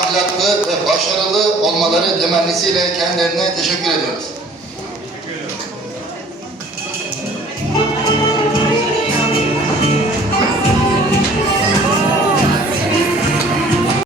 ahlaklı ve başarılı olmaları temennisiyle kendilerine teşekkür ediyoruz.